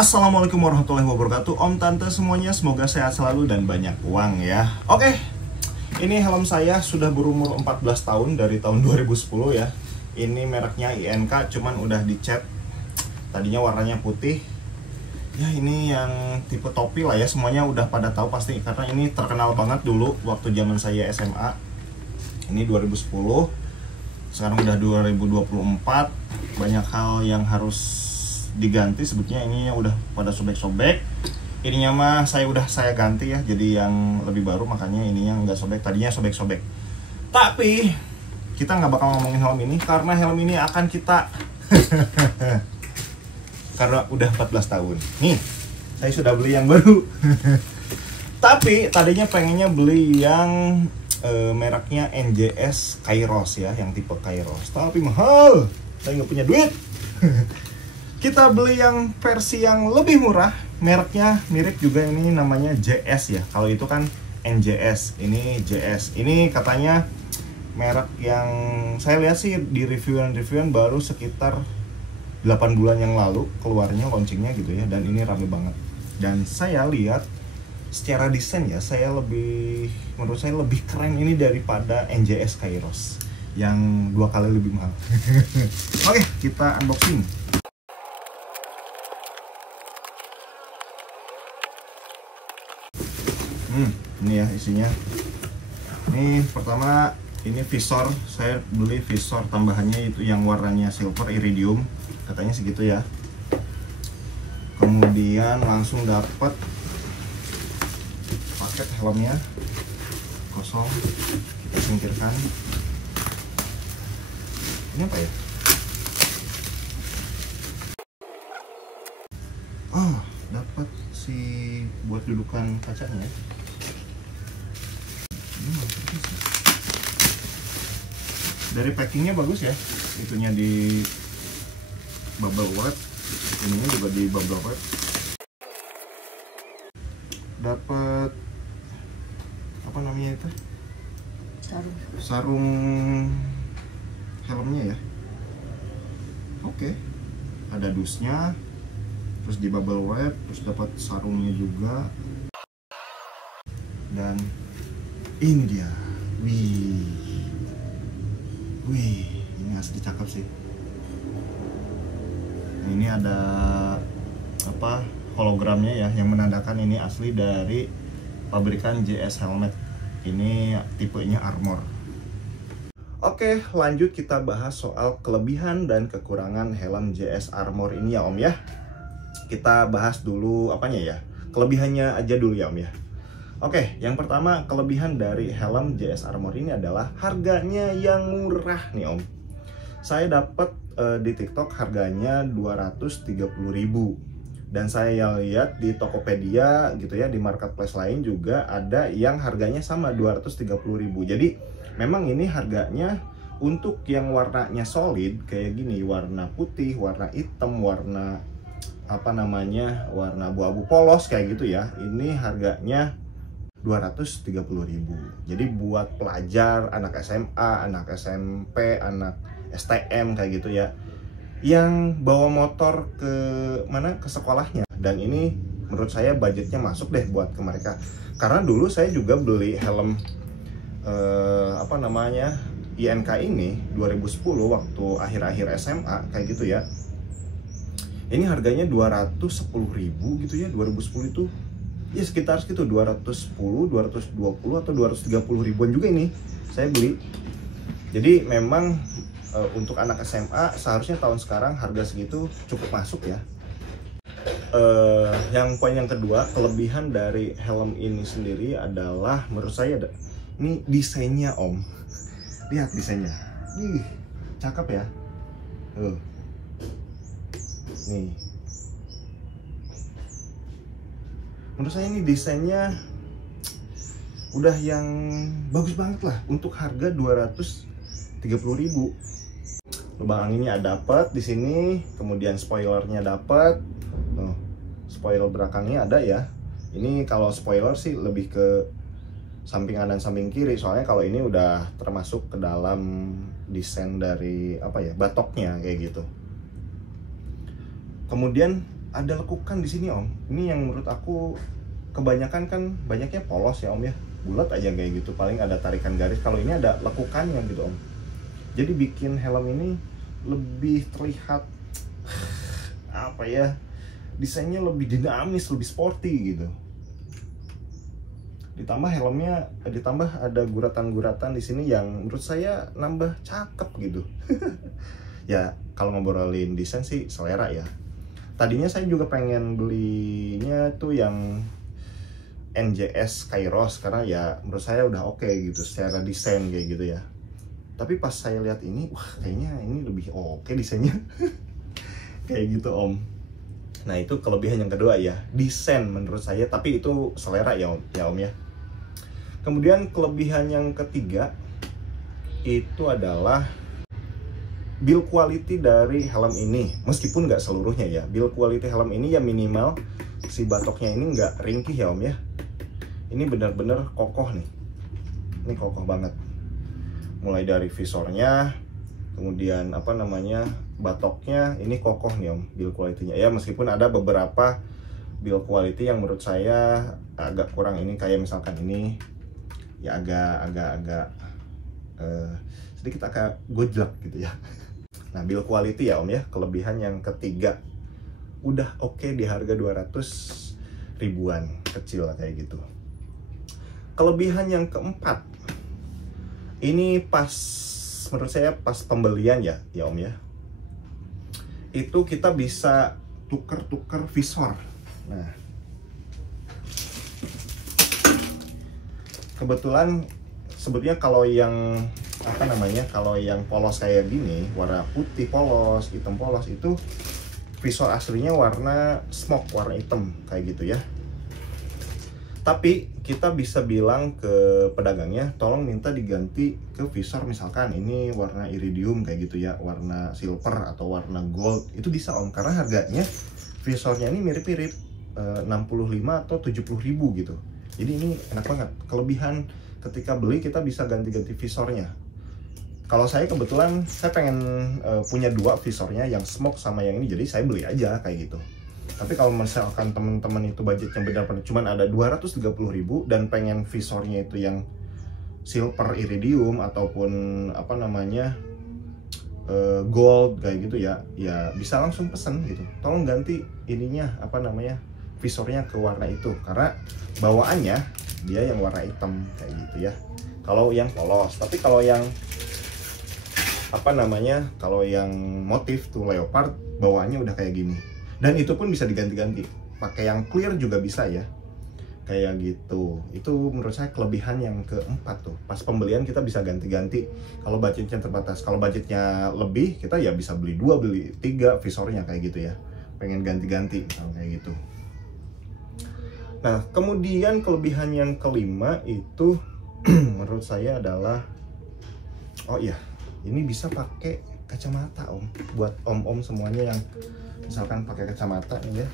Assalamualaikum warahmatullahi wabarakatuh. Om tante semuanya, semoga sehat selalu dan banyak uang ya. Oke, ini helm saya sudah berumur 14 tahun dari tahun 2010 ya. Ini mereknya INK, cuman udah dicat. Tadinya warnanya putih. Ya ini yang tipe topi lah ya, semuanya udah pada tahu pasti karena ini terkenal banget dulu waktu zaman saya SMA. Ini 2010. Sekarang udah 2024. Banyak hal yang harus diganti, sebetulnya ini udah pada sobek-sobek. Ininya mah saya ganti ya, jadi yang lebih baru, makanya ininya nggak sobek. Tadinya sobek-sobek. Tapi kita nggak bakal ngomongin helm ini karena helm ini akan kita karena udah 14 tahun. Nih, saya sudah beli yang baru. Tapi tadinya pengennya beli yang mereknya NJS Kairos ya, yang tipe Kairos. Tapi mahal, saya nggak punya duit. Kita beli yang versi yang lebih murah, mereknya mirip juga, ini namanya JS ya. Kalau itu kan NJS, ini JS. Ini katanya merek yang saya lihat sih di reviewan baru sekitar 8 bulan yang lalu keluarnya, launchingnya gitu ya. Dan ini rame banget. Dan saya lihat secara desain ya, menurut saya lebih keren ini daripada NJS Kairos yang 2 kali lebih mahal. Oke, kita unboxing. Ini ya isinya. Ini pertama, ini visor. Saya beli visor tambahannya itu yang warnanya silver iridium, katanya segitu ya. Kemudian langsung dapat paket helmnya kosong, kita singkirkan. Ini apa ya? Oh, dapat si buat dudukan kacanya. Dari packingnya bagus ya, itunya di bubble wrap, ininya juga di bubble wrap. Dapat apa namanya itu? Sarung helmnya ya. Oke, ada dusnya, terus di bubble wrap, terus dapat sarungnya juga. Dan ini dia. Wih, ini asli cakep sih. Nah, ini ada apa, hologramnya ya, yang menandakan ini asli dari pabrikan JS Helmet. Ini tipenya Armor. Oke, lanjut kita bahas soal kelebihan dan kekurangan helm JS Armor ini ya Om ya. Kita bahas dulu apanya ya, kelebihannya aja dulu ya Om ya. Oke, yang pertama, kelebihan dari helm JS Armor ini adalah harganya yang murah nih Om. Saya dapat di TikTok harganya 230.000. Dan saya lihat di Tokopedia gitu ya, di marketplace lain juga ada yang harganya sama 230.000. Jadi memang ini harganya untuk yang warnanya solid kayak gini, warna putih, warna hitam, warna apa namanya, warna abu-abu polos kayak gitu ya. Ini harganya 230.000. Jadi buat pelajar, anak SMA, anak SMP, anak STM kayak gitu ya, yang bawa motor ke mana, ke sekolahnya. Dan ini menurut saya budgetnya masuk deh buat ke mereka. Karena dulu saya juga beli helm apa namanya, INK ini 2010 waktu akhir-akhir SMA kayak gitu ya. Ini harganya 210.000 gitu ya, 2010 itu. Ya sekitar segitu, 210, 220 atau 230 ribuan juga ini saya beli. Jadi memang untuk anak SMA seharusnya tahun sekarang harga segitu cukup masuk ya. Yang poin yang kedua, kelebihan dari helm ini sendiri adalah menurut saya ini desainnya Om. Lihat desainnya, nih cakep ya. Nih, menurut saya ini desainnya udah yang bagus banget lah untuk harga 230.000. Lubang anginnya dapat di sini, kemudian spoilernya dapat. Spoiler belakangnya ada ya. Ini kalau spoiler sih lebih ke samping kanan samping kiri, soalnya kalau ini udah termasuk ke dalam desain dari apa ya, batoknya kayak gitu. Kemudian ada lekukan di sini om. Ini yang menurut aku kebanyakan kan banyaknya polos ya om ya, bulat aja kayak gitu, paling ada tarikan garis. Kalau ini ada lekukannya gitu om, jadi bikin helm ini lebih terlihat apa ya, desainnya lebih dinamis, lebih sporty gitu. Ditambah helmnya, ditambah ada guratan-guratan di sini yang menurut saya nambah cakep gitu. Ya kalau ngobrolin desain sih selera ya. Tadinya saya juga pengen belinya tuh yang NJS Kairos karena ya menurut saya udah oke gitu secara desain kayak gitu ya. Tapi pas saya lihat ini, wah kayaknya ini lebih oke desainnya. Kayak gitu om. Nah itu kelebihan yang kedua ya, desain menurut saya, tapi itu selera ya om ya. Kemudian kelebihan yang ketiga itu adalah build quality dari helm ini. Meskipun nggak seluruhnya ya, build quality helm ini ya minimal si batoknya ini nggak ringkih ya om ya. Ini benar-benar kokoh nih, ini kokoh banget. Mulai dari visornya, kemudian apa namanya, batoknya ini kokoh nih om, build quality-nya ya. Meskipun ada beberapa build quality yang menurut saya agak kurang, ini kayak misalkan ini ya agak sedikit agak gojlak gitu ya. Nah build quality ya om ya, kelebihan yang ketiga udah oke di harga 200 ribuan kecil lah kayak gitu. Kelebihan yang keempat ini pas menurut saya pas pembelian ya om ya, itu kita bisa tuker-tuker visor. Nah kebetulan sebetulnya kalau yang apa namanya, kalau yang polos kayak gini, warna putih polos, hitam polos, itu visor aslinya warna smoke, warna hitam kayak gitu ya. Tapi kita bisa bilang ke pedagangnya, tolong minta diganti ke visor misalkan ini warna iridium kayak gitu ya, warna silver atau warna gold, itu bisa om, karena harganya visornya ini mirip-mirip 65 atau 70 ribu gitu. Jadi ini enak banget, kelebihan ketika beli kita bisa ganti-ganti visornya. Kalau saya kebetulan saya pengen punya dua visornya, yang smoke sama yang ini, jadi saya beli aja kayak gitu. Tapi kalau misalkan teman-teman itu budgetnya benar-benar cuman ada 230 ribu dan pengen visornya itu yang silver iridium ataupun apa namanya gold kayak gitu ya, ya bisa langsung pesen gitu. Tolong ganti ininya apa namanya, visornya ke warna itu, karena bawaannya dia yang warna hitam kayak gitu ya. Kalau yang polos, tapi kalau yang apa namanya, kalau yang motif tuh leopard bawaannya udah kayak gini. Dan itu pun bisa diganti-ganti, pakai yang clear juga bisa ya, kayak gitu. Itu menurut saya kelebihan yang keempat tuh, pas pembelian kita bisa ganti-ganti kalau budgetnya terbatas. Kalau budgetnya lebih, kita ya bisa beli 2, beli 3 visornya kayak gitu ya, pengen ganti-ganti kayak gitu. Nah kemudian kelebihan yang kelima itu menurut saya adalah, oh iya, ini bisa pakai kacamata om, buat om-om semuanya yang misalkan pakai kacamata nih ya,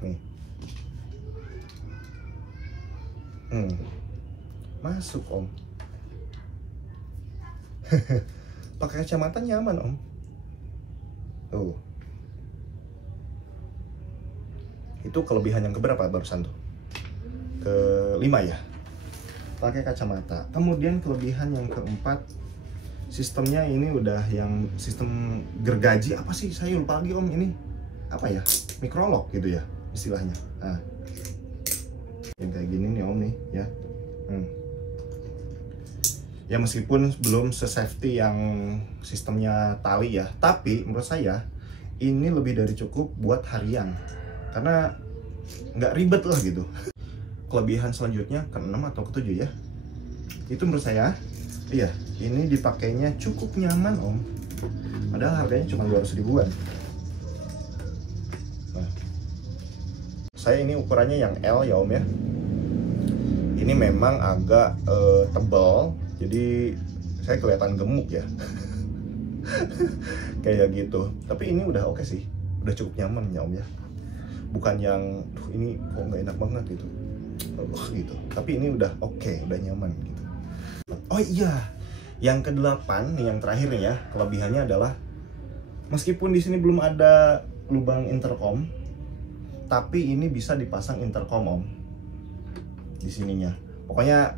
nih, masuk om. Pakai kacamata nyaman om. Tuh, itu kelebihan yang keberapa barusan tuh? Kelima ya, pakai kacamata. Kemudian kelebihan yang keempat, sistemnya ini udah yang sistem gergaji, apa sih saya lupa lagi om, ini apa ya, microlock gitu ya istilahnya. Nah yang kayak gini nih om nih ya. Ya meskipun belum se-safety yang sistemnya tali ya, tapi menurut saya ini lebih dari cukup buat harian, karena nggak ribet lah gitu. Kelebihan selanjutnya ke-6 atau ke-7 ya, itu menurut saya iya, ini dipakainya cukup nyaman om, padahal harganya cuma 200 ribuan. Nah, saya ini ukurannya yang L ya om ya. Ini memang agak tebal, jadi saya kelihatan gemuk ya. Kayak gitu. Tapi ini udah oke sih, udah cukup nyaman ya om ya. Bukan yang ini kok nggak enak banget gitu, gitu. Tapi ini udah oke, udah nyaman gitu. Oh iya, yang ke-8 nih, yang terakhir nih ya, kelebihannya adalah meskipun di sini belum ada lubang intercom, tapi ini bisa dipasang intercom om di sininya. Pokoknya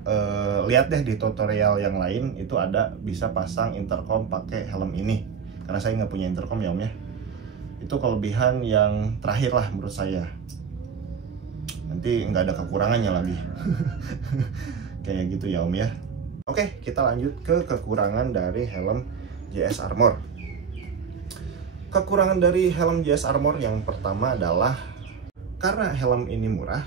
lihat deh di tutorial yang lain itu ada bisa pasang intercom pakai helm ini. Karena saya nggak punya intercom ya om ya. Itu kelebihan yang terakhir lah menurut saya. Nanti nggak ada kekurangannya lagi. Kayak gitu ya om ya. Oke, kita lanjut ke kekurangan dari helm JS Armor. Kekurangan dari helm JS Armor yang pertama adalah karena helm ini murah,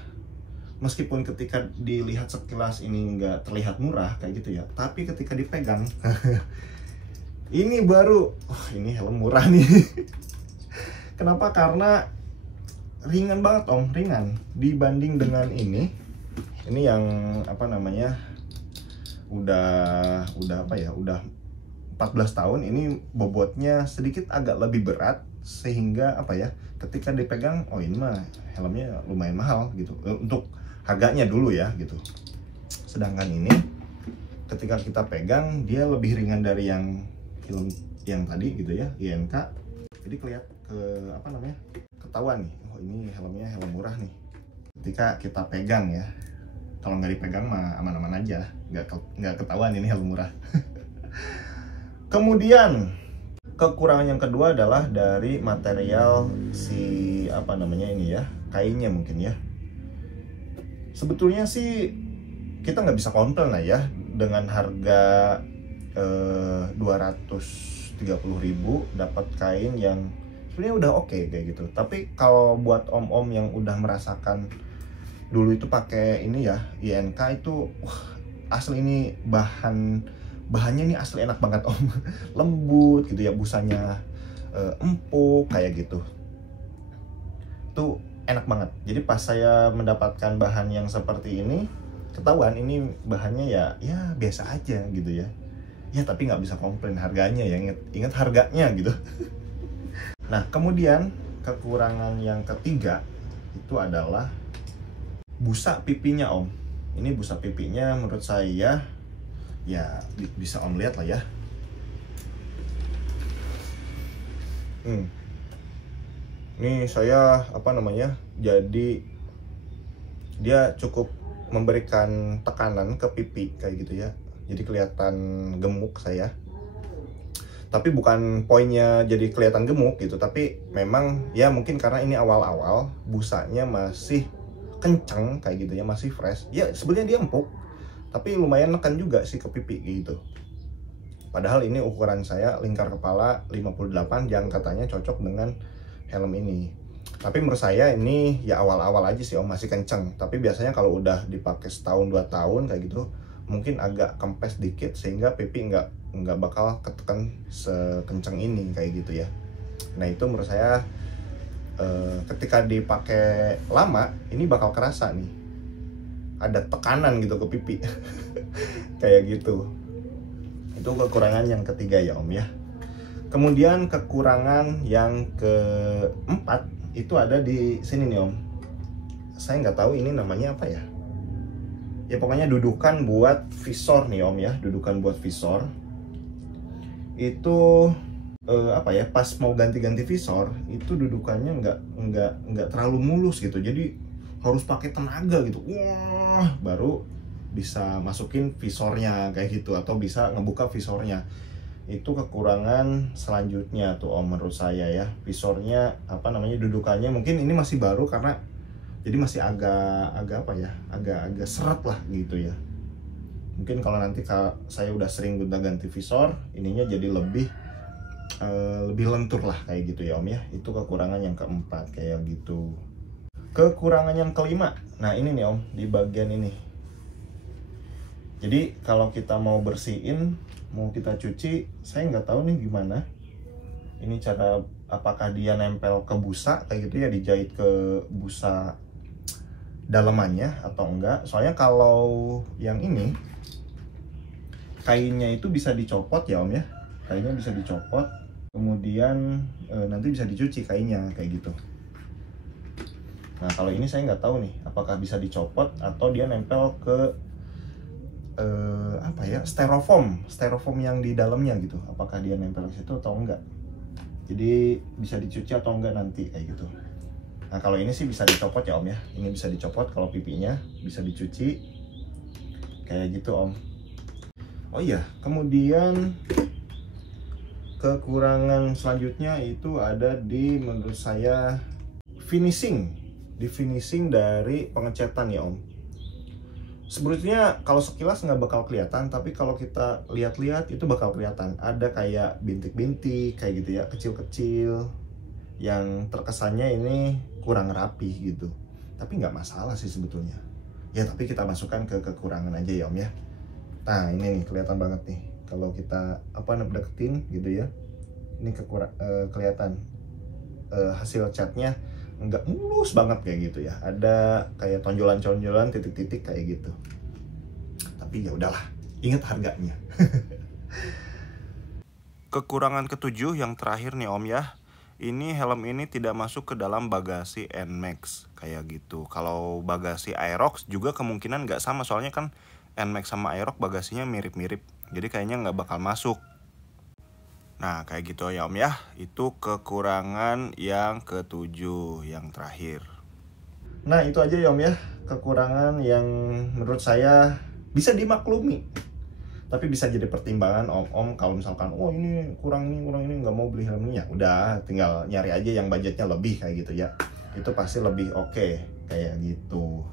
meskipun ketika dilihat sekilas ini nggak terlihat murah kayak gitu ya, tapi ketika dipegang ini baru, ini helm murah nih. Kenapa? Karena ringan banget om, ringan dibanding dengan ini yang apa namanya, udah apa ya, udah 14 tahun. Ini bobotnya sedikit agak lebih berat, sehingga apa ya, ketika dipegang, oh ini mah helmnya lumayan mahal gitu untuk harganya dulu ya gitu. Sedangkan ini ketika kita pegang dia lebih ringan dari yang helm yang tadi gitu ya, INK. Jadi kelihatan apa namanya, ketahuan nih, oh ini helmnya helm murah nih ketika kita pegang ya. Kalau nggak dipegang mah aman-aman aja, nggak ketahuan ini helm murah. Kemudian kekurangan yang kedua adalah dari material si apa namanya ini ya, kainnya mungkin ya. Sebetulnya sih kita nggak bisa komplain lah ya dengan harga 230.000 dapat kain yang sebenarnya udah oke kayak gitu. Tapi kalau buat om-om yang udah merasakan dulu itu pakai ini ya, INK itu asli ini bahannya ini asli enak banget om. Lembut gitu ya, busanya empuk kayak gitu. Itu enak banget. Jadi pas saya mendapatkan bahan yang seperti ini, ketahuan ini bahannya ya biasa aja gitu ya. Ya tapi nggak bisa komplain harganya ya, ingat harganya gitu. Nah kemudian kekurangan yang ketiga itu adalah busa pipinya om. Ini busa pipinya menurut saya ya bisa om lihat lah ya. Ini saya apa namanya, jadi dia cukup memberikan tekanan ke pipi kayak gitu ya, jadi kelihatan gemuk saya. Tapi bukan poinnya jadi kelihatan gemuk gitu, tapi memang ya mungkin karena ini awal-awal busanya masih kencang kayak gitu ya, masih fresh ya. Sebenarnya dia empuk tapi lumayan neken juga sih ke pipi gitu. Padahal ini ukuran saya lingkar kepala 58 yang katanya cocok dengan helm ini. Tapi menurut saya ini ya awal-awal aja sih om, masih kenceng. Tapi biasanya kalau udah dipakai setahun 2 tahun kayak gitu mungkin agak kempes dikit, sehingga pipi nggak bakal ketekan sekenceng ini kayak gitu ya. Nah itu menurut saya ketika dipakai lama ini bakal kerasa nih ada tekanan gitu ke pipi. Kayak gitu. Itu kekurangan yang ketiga ya om ya. Kemudian kekurangan yang keempat itu ada di sini nih om. Saya nggak tahu ini namanya apa ya. Ya pokoknya dudukan buat visor nih om ya. Dudukan buat visor itu apa ya, pas mau ganti-ganti visor itu dudukannya nggak terlalu mulus gitu. Jadi harus pakai tenaga gitu. Wah, baru bisa masukin visornya kayak gitu, atau bisa ngebuka visornya. Itu kekurangan selanjutnya tuh om menurut saya ya. Visornya apa namanya, dudukannya mungkin ini masih baru karena jadi masih agak apa ya, agak seret lah gitu ya. Mungkin kalau nanti saya udah sering ganti visor, ininya jadi lebih lentur lah kayak gitu ya om ya. Itu kekurangan yang keempat kayak gitu. Kekurangan yang kelima, nah ini nih om, di bagian ini. Jadi kalau kita mau bersihin, mau kita cuci, saya nggak tahu nih gimana. Ini cara, apakah dia nempel ke busa kayak gitu ya, dijahit ke busa dalamannya atau enggak. Soalnya kalau yang ini kainnya itu bisa dicopot ya om ya. Kainnya bisa dicopot, kemudian nanti bisa dicuci kainnya kayak gitu. Nah kalau ini saya nggak tahu nih apakah bisa dicopot atau dia nempel ke apa ya, styrofoam yang di dalamnya gitu. Apakah dia nempel ke situ atau enggak? Jadi bisa dicuci atau enggak nanti kayak gitu. Nah kalau ini sih bisa dicopot ya Om ya. Ini bisa dicopot kalau pipinya, bisa dicuci kayak gitu Om. Oh iya, kemudian kekurangan selanjutnya itu ada di menurut saya finishing dari pengecetan ya Om. Sebetulnya kalau sekilas nggak bakal kelihatan, tapi kalau kita lihat-lihat itu bakal kelihatan. Ada kayak bintik-bintik kayak gitu ya, kecil-kecil, yang terkesannya ini kurang rapi gitu. Tapi nggak masalah sih sebetulnya. Ya tapi kita masukkan ke kekurangan aja ya Om ya. Nah ini nih kelihatan banget nih. Kalau kita deketin gitu ya, ini kelihatan hasil catnya nggak mulus banget kayak gitu ya. Ada kayak tonjolan-tonjolan, titik-titik kayak gitu. Tapi ya udahlah, ingat harganya. Kekurangan ketujuh yang terakhir nih Om ya. Ini helm ini tidak masuk ke dalam bagasi NMAX kayak gitu. Kalau bagasi Aerox juga kemungkinan nggak sama, soalnya kan NMAX sama Aerox bagasinya mirip-mirip. Jadi kayaknya nggak bakal masuk. Nah kayak gitu ya Om ya. Itu kekurangan yang ketujuh, yang terakhir. Nah itu aja ya Om ya, kekurangan yang menurut saya bisa dimaklumi. Tapi bisa jadi pertimbangan Om kalau misalkan oh ini kurang ini nggak mau beli helm ini, ya udah tinggal nyari aja yang budgetnya lebih kayak gitu ya. Itu pasti lebih oke kayak gitu.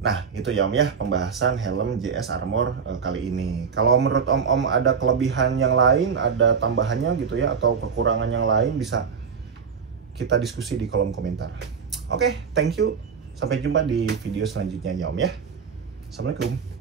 Nah itu ya Om ya, pembahasan helm JS Armor kali ini. Kalau menurut Om ada kelebihan yang lain, ada tambahannya gitu ya, atau kekurangan yang lain, bisa kita diskusi di kolom komentar. Oke, thank you. Sampai jumpa di video selanjutnya ya Om ya. Assalamualaikum.